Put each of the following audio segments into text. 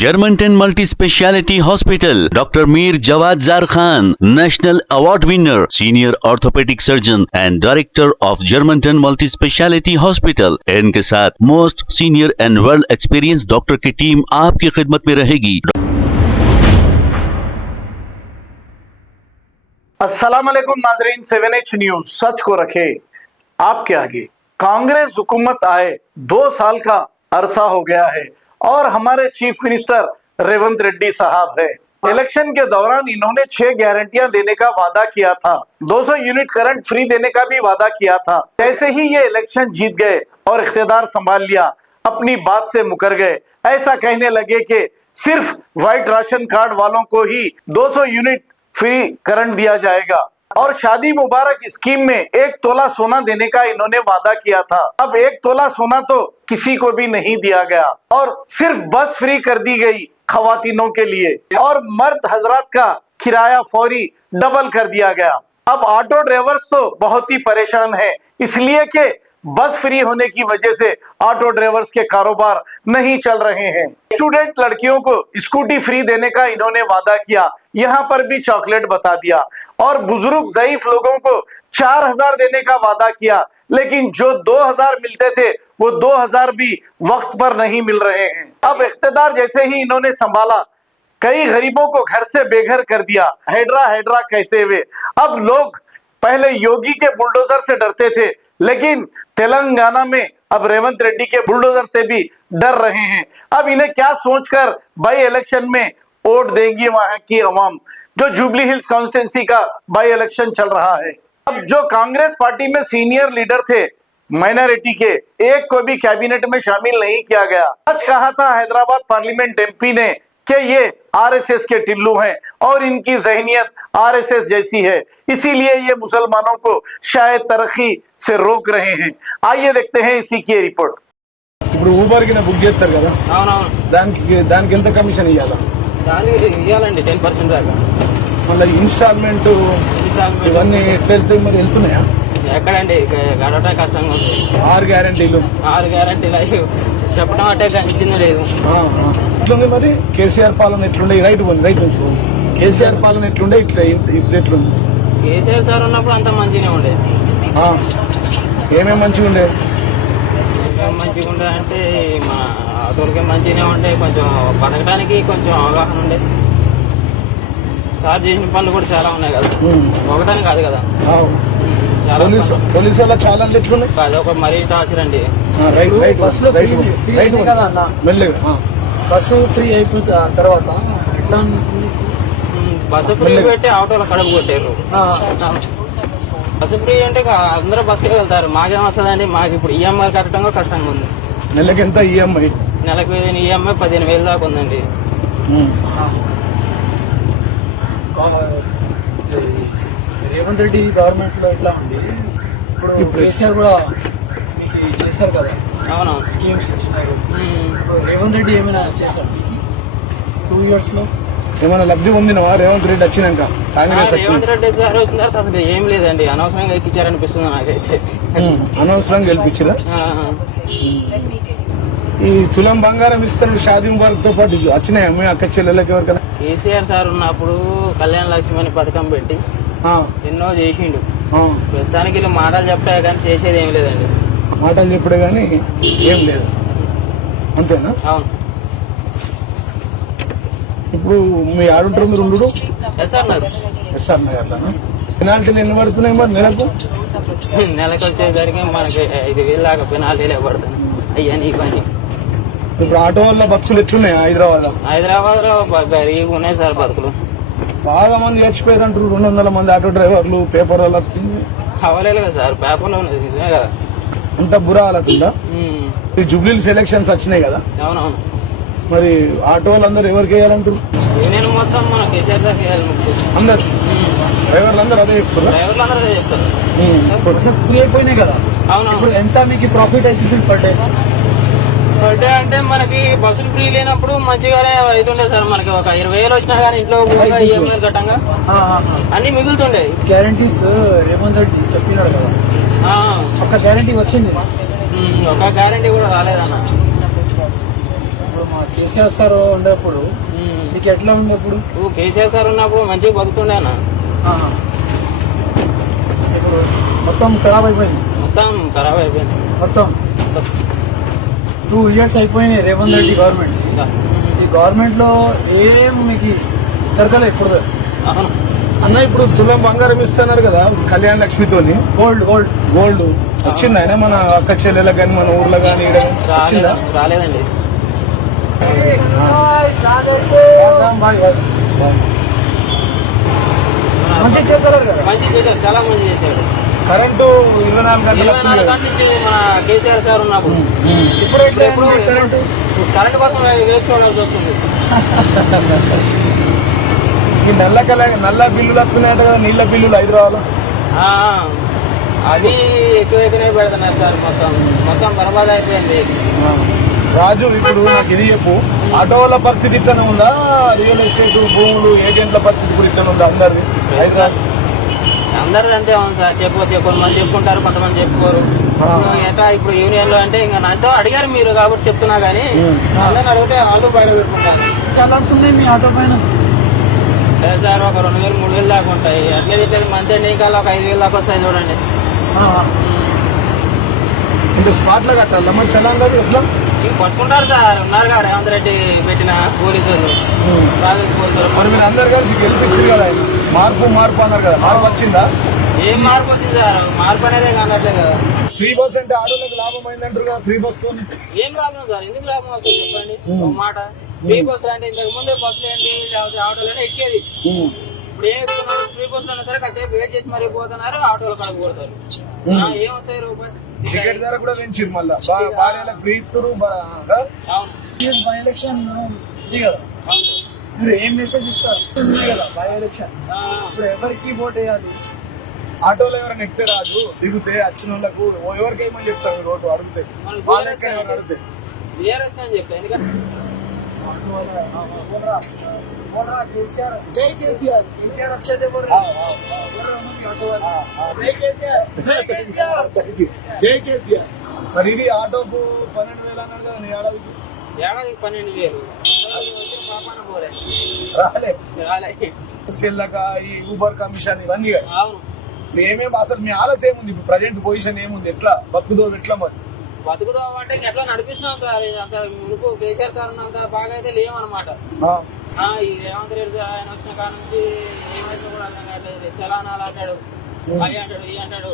Germantown Multi-Speciality Hospital, Dr. Mir Jawad Zar Khan, National Award winner, Senior Orthopedic Surgeon and Director of Germantown Multi-Speciality Hospital. इनके साथ most senior and world experience doctor की team आपकी खिदमत में रहेगी। अस्सलाम वालेकुम नाजरीन, 7H न्यूज सच को रखे आपके आगे। कांग्रेस हुकूमत आए 2 साल का अरसा हो गया है और हमारे चीफ मिनिस्टर रेवंत रेड्डी साहब है। इलेक्शन के दौरान इन्होंने 6 गारंटियां देने का वादा किया था, 200 यूनिट करंट फ्री देने का भी वादा किया था। जैसे ही ये इलेक्शन जीत गए और इख्तियार संभाल लिया, अपनी बात से मुकर गए। ऐसा कहने लगे कि सिर्फ व्हाइट राशन कार्ड वालों को ही 200 यूनिट फ्री करंट दिया जाएगा और शादी मुबारक स्कीम में 1 तोला सोना देने का इन्होंने वादा किया था। अब 1 तोला सोना तो किसी को भी नहीं दिया गया और सिर्फ बस फ्री कर दी गई खवातीनों के लिए और मर्द हजरात का किराया फौरी डबल कर दिया गया। अब ऑटो ड्राइवर्स तो बहुत ही परेशान है, इसलिए कि बस फ्री होने की वजह से ऑटो ड्राइवर्स के कारोबार नहीं चल रहे हैं। स्टूडेंट लड़कियों को स्कूटी फ्री देने का इन्होंने वादा किया, यहाँ पर भी चॉकलेट बता दिया और बुजुर्ग ज़ईफ लोगों को 4000 देने का वादा किया, लेकिन जो 2000 मिलते थे वो 2000 भी वक्त पर नहीं मिल रहे हैं। अब इख्तियार जैसे ही इन्होंने संभाला, कई गरीबों को घर से बेघर कर दिया, हैड्रा हैड्रा कहते हुए। अब लोग पहले योगी के बुलडोजर से डरते थे, लेकिन तेलंगाना में अब रेवंत रेड्डी के बुलडोजर से भी डर रहे हैं। अब इन्हें क्या सोचकर बाई इलेक्शन में वोट देंगी वहां की अवाम, जो जुबली हिल्स कॉन्स्टिट्यूंसी का बाई इलेक्शन चल रहा है। अब जो कांग्रेस पार्टी में सीनियर लीडर थे माइनॉरिटी के, एक को भी कैबिनेट में शामिल नहीं किया गया। आज कहा था हैदराबाद पार्लियामेंट एमपी ने कि ये आरएसएस के टिल्लू हैं और इनकी जहनियत आरएसएस जैसी है, इसीलिए ये मुसलमानों को शायद तरक्की से रोक रहे हैं। आइए देखते हैं इसी की रिपोर्ट। ఇప్పుడు ఊబర్ కి బుక్ చేస్తారు కదా, దానికి ఎంత కమిషన్ ఇవ్వాలా? దానికి ఇవ్వాలండి 10% దాకా. మళ్ళీ ఇన్స్టాల్మెంట్ ఇవన్నీ ఎట్లా వెళ్తాయి, మరి వెళ్తున్నాయా? ఎక్కడండి గడవటం కష్టంగా ఉంది. 6 గ్యారెంటీలు చెప్పడం అంటే కనిపించింది లేదు. ఎట్లుంది మరి కేసీఆర్ పాలన ఎట్లుండే? రైట్ కేసీఆర్ పాలన ఎట్లుండే, ఇప్పుడు ఎట్లుంది? కేసీఆర్ సార్ ఉన్నప్పుడు అంత మంచిగానే ఉండే. ఏమేమి మంచిగా ఉండే? మంచిగా ఉండే అంటే మా ఆటోలకే మంచిగానే ఉండే, కొంచెం బతకడానికి కొంచెం అవగాహన ఉండే. సార్ చేసిన పనులు కూడా చాలా ఉన్నాయి కదా, ఒకటానికి కాదు కదా. పోలీసు వాళ్ళ చాలా ఎట్లున్నాయి? అదొక మరీ టార్చర్ అండి. బస్సు ఫ్రీ అయిపోతుంది తర్వాత ఎట్లా? బస్సు ఫ్రీ పెట్టి ఆటోలో కడుపు కొట్టారు. బస్సు ఫ్రీ అంటే అందరూ బస్సుకి వెళ్తారు, మాకేం వస్తుందండి? మాకు ఇప్పుడు ఈఎంఐ కట్టడం కష్టంగా ఉంది. నెలకి ఎంత ఈఎంఐ? నెలకు ఈఎంఐ 15000 దాకా ఉందండి. రేవంత్ రెడ్డి గవర్నమెంట్ లో ఎట్లా ఉంది? ఇప్పుడు కేసీఆర్ కూడా చేశారు కదా, అవునవును, స్కీమ్స్ ఇచ్చినారు. రేవంత్ రెడ్డి ఏమైనా చేశారు 2 years లో? ఏమైనా లబ్ధి పొందినవా రేవంత్ రెడ్డి వచ్చినాక? కాంగ్రెస్ రేవంత్ రెడ్డి గారు వచ్చిన తర్వాత అసలు ఏం లేదండి, అనవసరంగా ఎక్కించారనిపిస్తుంది నాకైతే. అనవసరంగా గెలిపించారా? ఈ తులం బంగారం ఇస్తాను షాదీ ముబారక్ తో పాటు వచ్చినాయా మీ అక్క చెల్లెళ్ళకి ఎవరికైనా? కేసీఆర్ సార్ ఉన్నప్పుడు కళ్యాణ లక్ష్మి అని పథకం పెట్టి ఎన్నో చేసిండు. ప్రస్తుతానికి వీళ్ళు మాటలు చెప్తా కానీ చేసేది ఏం లేదండి. మాటలు చెప్పడే కానీ ఏం లేదు, అంతేనా? అవును. ఇప్పుడు మీ ఆడుంటారు మీరు ఉండు? ఎస్ఆర్ నగర్ పెనాల్టీలు ఎన్ని పడుతున్నాయి మరి నెలకు? నెలకు వచ్చేసరికి మనకి 5000 దాకా పెనాల్టీలే పడుతుంది. అయ్యా నీ పని. ఇప్పుడు ఆటో వల్ల బతుకులు ఎట్లున్నాయి హైదరాబాద్ లో? గరీబ్ ఉన్నాయి సార్ బతుకులు. బాగా మంది చచ్చిపోయారు అంటారు, 200 మంది ఆటో డ్రైవర్లు. పేపర్ వల్ల అవలేదు కదా సార్, పేపర్లో ఉన్నది నిజమే కదా. అంత బురా అవుతుందా? జూబ్లీ ఎలక్షన్స్ వచ్చినాయి కదా, అవునవును. మరి ఆటో వాళ్ళందరూ ఎవరికి వేయాలంటారు? యూనియన్ మొత్తం మన కేసీఆర్ దాకా వేయాలి. అందరు డ్రైవర్లు అందరూ అదే చెప్తారు. డ్రైవర్లు అందరూ అదే చెప్తారు. బస్సెస్ ఫ్రీ అయిపోయినాయి కదా, అవునవును. ఎంత మీకు ప్రాఫిట్ అవుతుంది పర్ డే? అంటే మనకి బస్సులు ఫ్రీ లేనప్పుడు మంచిగానే అవుతుండే సార్. మనకి ఒక 20,000 వచ్చినా కానీ ఇంట్లో ఈఎంఐ కట్టంగా అన్ని మిగులుతుండే. గ్యారంటీస్ రేవంత్ రెడ్డి చెప్పినాడు కదా, ఒక గ్యారంటీ వచ్చింది, ఒక గ్యారంటీ కూడా రాలేదన్న. ఇప్పుడు మా కేసీఆర్ సార్ ఉండేప్పుడు మీకు ఎట్లా ఉండేప్పుడు? నువ్వు కేసీఆర్ సార్ ఉన్నప్పుడు మంచిగా బతుకుతుండేనా? ఇప్పుడు మొత్తం ఖరాబ్ అయిపోయింది. మొత్తం ఖరాబ్ అయిపోయింది. మొత్తం 2 years అయిపోయినాయి రేవంత్ రెడ్డి గవర్నమెంట్. ఇంకా ఈ గవర్నమెంట్ లో ఏం మీకు దొరకలే ఇప్పుడు. అవును. అన్న ఇప్పుడు తులం బంగారం ఇస్తున్నారు కదా కళ్యాణ లక్ష్మితోని, గోల్డ్ గోల్డ్ వచ్చింది ఆయన మన అక్క చెల్లెలకు కానీ మన ఊర్లో కానీ వచ్చిందా? రాలేదండి. మంచి చేశారు కదా. మంచి చేశారు, చాలా మంచి చేశాడు. కరెంటు 24 గంటలకు 24 గంటల నుంచి మన కేసీఆర్ సార్ ఉన్నప్పుడు ఇప్పుడు ఎట్లా ఇప్పుడు కరెంట్? కరెంట్ కోసం వేచి చూడాల్సి వస్తుంది. ఈ నల్ల బిల్లులు వస్తున్నాయట కదా, నీళ్ళ బిల్లులు హైదరాబాద్ లో. ఆ, అవి ఎక్కువైతేనే పెడుతున్నారు సార్. మొత్తం బర్బాద్ అయిపోయింది. రాజు ఇప్పుడు నాకు ఇది చెప్పు, ఆటోల పరిస్థితి ఇట్లనే ఉందా? రియల్ ఎస్టేట్ భూములు ఏజెంట్ల పరిస్థితి కూడా ఇట్లనే ఉందా అందరిది హైదరాబాద్? అందరూ అంతే ఉంది సార్. కొంతమంది చెప్పుకుంటారు, కొంతమంది చెప్పుకోరు. ఎట్లా ఇప్పుడు యూనియన్ లో అంటే ఇంకా నాతో అడిగారు మీరు కాబట్టి చెప్తున్నా గానీ అందరిని అడిగితే వాళ్ళు బయట పెట్టుకుంటారు. కలర్స్ ఉన్నాయి మీ ఆటో పైన సార్. ఒక 2000, 3000 దాకా ఉంటాయి. అట్లేదు ఇట్లేదు మంచి నీకాల ఒక 5000 దాకా వస్తాయి చూడండి. ఇంకా స్పాట్ లో కట్టాలి మరి చలాన్ కాదు ఎట్లా? ఇంక పట్టుకుంటారు సార్. ఉన్నారు కదా రేవంత్ రెడ్డి పెట్టిన పోలీసులు, ట్రాఫిక్ పోలీసులు. మరి మీరు అందరు కలిసి గెలిపించారు కదా ఆయన. మార్పు అన్నారు కదా, మార్పు వచ్చిందా? ఏం మార్పు వచ్చింది సార్? మార్పు అనేదే కానట్లే కదా. ఫ్రీ బస్ అంటే ఆటోలకు లాభం అయిందంటారు కదా, ఫ్రీ బస్ తో ఏం లాభం సార్? ఎందుకు లాభం వస్తుంది చెప్పండి ఒక మాట. ఫ్రీ బస్సులు అంటే ఇంతకు ముందే బస్సులు ఏంటి ఆటోలోనే ఎక్కేది. ఇప్పుడు ఏం ఎక్కుతున్నారు? ఫ్రీ బస్సులు అయినా సరే కాసేపు వెయిట్ చేసి మరీ పోతున్నారు, ఆటోలు కడుపు కొడతారు. ఏం వస్తాయి రూపాయలు? టికెట్ ధర కూడా పెంచారు మళ్ళీ, భార్యలకు ఫ్రీ ఇస్తారు. అవును. బై ఎలక్షన్ ఇది కదా, మీరు ఏం మెసేజ్ ఇస్తారు? ఉంది కదా బై ఎలక్షన్, ఇప్పుడు ఎవరికి ఓట్ వేయాలి? ఆటోలో ఎవరైనా ఎక్కితే రాజు దిగుతే వచ్చిన వాళ్ళకు ఎవరికి ఏమని చెప్తారు మీరు ఓటు అడిగితే? అడిగితే బీఆర్ఎస్ అని చెప్పి. ఎందుకంటే కేసీఆర్, జై కేసీఆర్. కేసీఆర్ వచ్చేది జై కేసీఆర్. మరి ఇది ఆటోకు 12,000 అన్నాడు కదా నీ ఏడాదికి? ఏడాదికి 12,000 పాపాన పోలే రాలే. ఈ ఊబర్ కమిషన్ ఇవన్నీ కదా. అవును. ఏమేమి అసలు మీ ఆలత ఏముంది ఇప్పుడు? ప్రజెంట్ పొజిషన్ ఏముంది? ఎట్లా బతుకుదో ఎట్లా మరి? బతుకుదో అంటే ఎట్లా నడిపిస్తున్నాం సార్. అంత మునుపు కేసీఆర్ సార్ ఉన్నంత బాగా అయితే లేవన్నమాట. ఈ రేవంత్ రెడ్డి ఆయన వచ్చిన కాడ నుంచి ఏమైతే కూడా అర్థం కావట్లేదు. చలానాలు అంటాడు, అవి అంటాడు, ఇవి అంటాడు.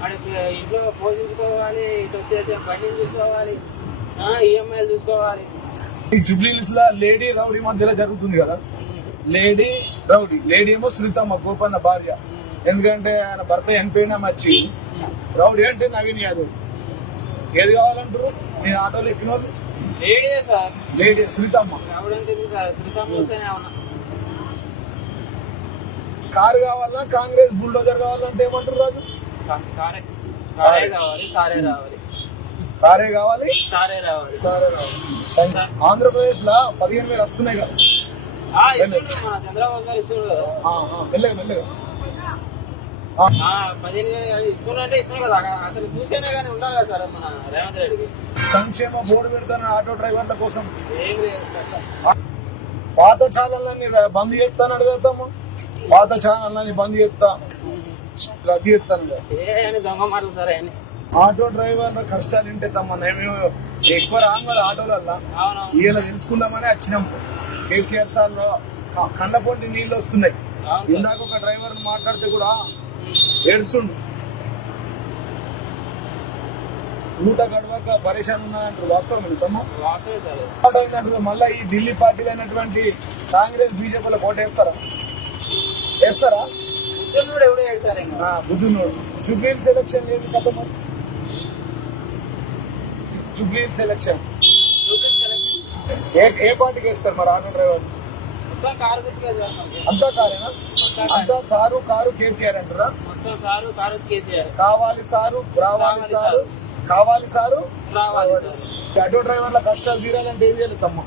వాడికి ఇంట్లో పోషించుకోవాలి, ఇటు వచ్చేసి బండిని చూసుకోవాలి, ఈఎంఐలు చూసుకోవాలి. ఈ జూబ్లీహిల్స్ లో లేడీ రౌడీ మధ్యలో జరుగుతుంది కదా. లేడీ ఏమో శ్రీతమ్మ గోపన్న భార్య. ఎందుకంటే ఆయన భర్త చనిపోయినా వచ్చి రౌడీ అంటే నవీన్ యాదవ్. ఏది కావాలంటారు? నేను ఆటోలో ఎక్కిన వాళ్ళు లేడీయే సార్. లేడీ శ్రీతమ్మ. ఎవడంటే శ్రీతమ్మ వస్తేనే అవునా. కారు కావాలా, కాంగ్రెస్ బుల్డోజర్ కావాలంటే ఏమంటారు రాజు? కారే కావాలి, సారే రావాలి. కారే కావాలి, సారే రావాలి. ఆంధ్రప్రదేశ్ లో 15,000 వస్తున్నాయి కదా. మన చంద్రబాబు గారు ఇస్తున్నారు కదా. మెల్లగా 15,000 ఇస్తున్నా కదా. అతను చూసేనే కానీ ఉండాలి కదా సార్ మన రేవంత్ రెడ్డికి. సంక్షేమ బోర్డు పెడతాను ఆటో డ్రైవర్ల కోసం. ఏం లేదు. పాత ఛానళ్ళని బంద్ చేస్తాను అడుగుతాము. పాత ఛానళ్ళని బంద్ చేస్తా, రద్దు చేస్తాను కదా. దొంగ మాటలు సార్ ఆయన. ఆటో డ్రైవర్ల కష్టాలు ఏంటే తమ్మ, మేము ఎక్కువ రాము కదా ఆటోలల్లా. ఇలా తెలుసుకుందామని వచ్చినాం. కేసీఆర్ సార్ లో కండపొంటి నీళ్ళు వస్తున్నాయి. ఇందాక ఒక డ్రైవర్ మాట్లాడితే కూడా ఏడుస్తుండు. ఊట గడవక పరేషాన్ ఉన్నదంటారు. వాస్తవం అయిందంటారు. మళ్ళీ ఈ ఢిల్లీ పార్టీలు అయినటువంటి కాంగ్రెస్ బీజేపీలో ఓటేస్తారా? వేస్తారా? బుద్ధునోడు. జూబ్లీహిల్స్ ఎలక్షన్ లేదు కదా మరి. జూబ్లీహిల్స్ ఎలక్షన్ ఏ పార్టీకి వేస్తారు మరి ఆటో డ్రైవర్? అంతా కారేనా? అంతా సారు కారు కేసీఆర్ అంటారా? కావాలి సారు, రావాలి సారు, కావాలి సారు, రావాలి. ఆటో డ్రైవర్ల కష్టాలు తీరాలంటే ఏం చేయాలి తమ్మ?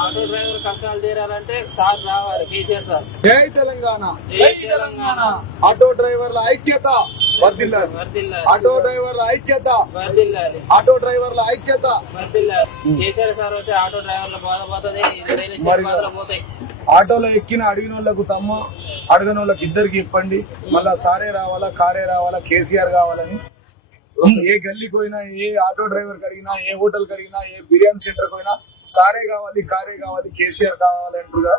ఆటో డ్రైవర్ కష్టాలు తీరాలంటే సార్ రావాలి, కేసీఆర్ సార్. జై తెలంగాణ. జై తెలంగాణ. ఆటో డ్రైవర్ల ఐక్యత. వర్ధిల్లాలి. వర్ధిల్లాలి. ఆటో డ్రైవర్ల ఐక్యత, వర్ధిల్లాలి. ఆటో డ్రైవర్ల ఐక్యత. వర్ధిల్లాలి. కేసీఆర్ సార్ వచ్చి ఆటో డ్రైవర్ల బాధ పోతుంది, రియల్ ఎస్టేట్ మరి బాధలు పోతాయి. ఆటోలో ఎక్కిన అడిగిన వాళ్ళకు తమ్మ, అడగని వాళ్ళకి ఇద్దరికి ఇప్పండి. మళ్ళా సారే రావాలా, కారే రావాలా, కేసీఆర్ కావాలని ఏ గల్లీకి పోయినా, ఏ ఆటో డ్రైవర్ కి అడిగినా, ఏ హోటల్ కి అడిగినా, ఏ బిర్యానీ సెంటర్ కి పోయినా సారే కావాలి, కారే కావాలి, కేసీఆర్ కావాలి అంటారుగా.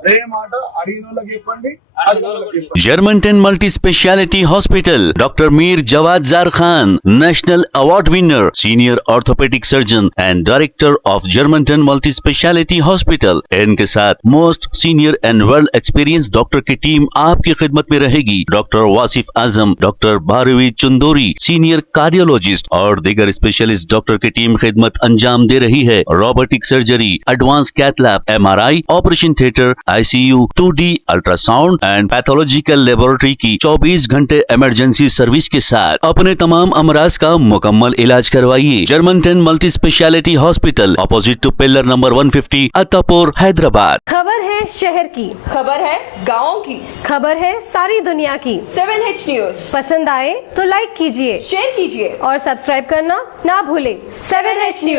అదే మాట అడిగిన వాళ్ళకి ఇప్పండి, అడగని వాళ్ళకి ఇప్పండి. Germantown Multi Speciality Hospital, Dr. Mir Jawad Zar Khan, National Award winner, Senior Orthopedic Surgeon and Director of Germantown Multi Speciality Hospital. इनके साथ most senior and world experience doctor की टीम आपकी खिदमत में रहेगी. Doctor Wasif Azam, doctor Bharavi Chandori, senior cardiologist और दीगर specialist doctor की टीम खिदमत अंजाम दे रही है. Robotic surgery, advance cath lab, MRI, operation theatre, ICU, 2D ultrasound and pathological laboratory की 24 घंटे इमरजेंसी सर्विस के साथ अपने तमाम अमराज का मुकम्मल इलाज करवाइए. Germanten multi speciality hospital, opposite to pillar number 150, Attapur, Hyderabad. खबर है शहर की, खबर है गाँव की, खबर है सारी दुनिया की. 7H न्यूज पसंद आए तो लाइक कीजिए, शेयर कीजिए और सब्सक्राइब करना ना भूलें. 7H news.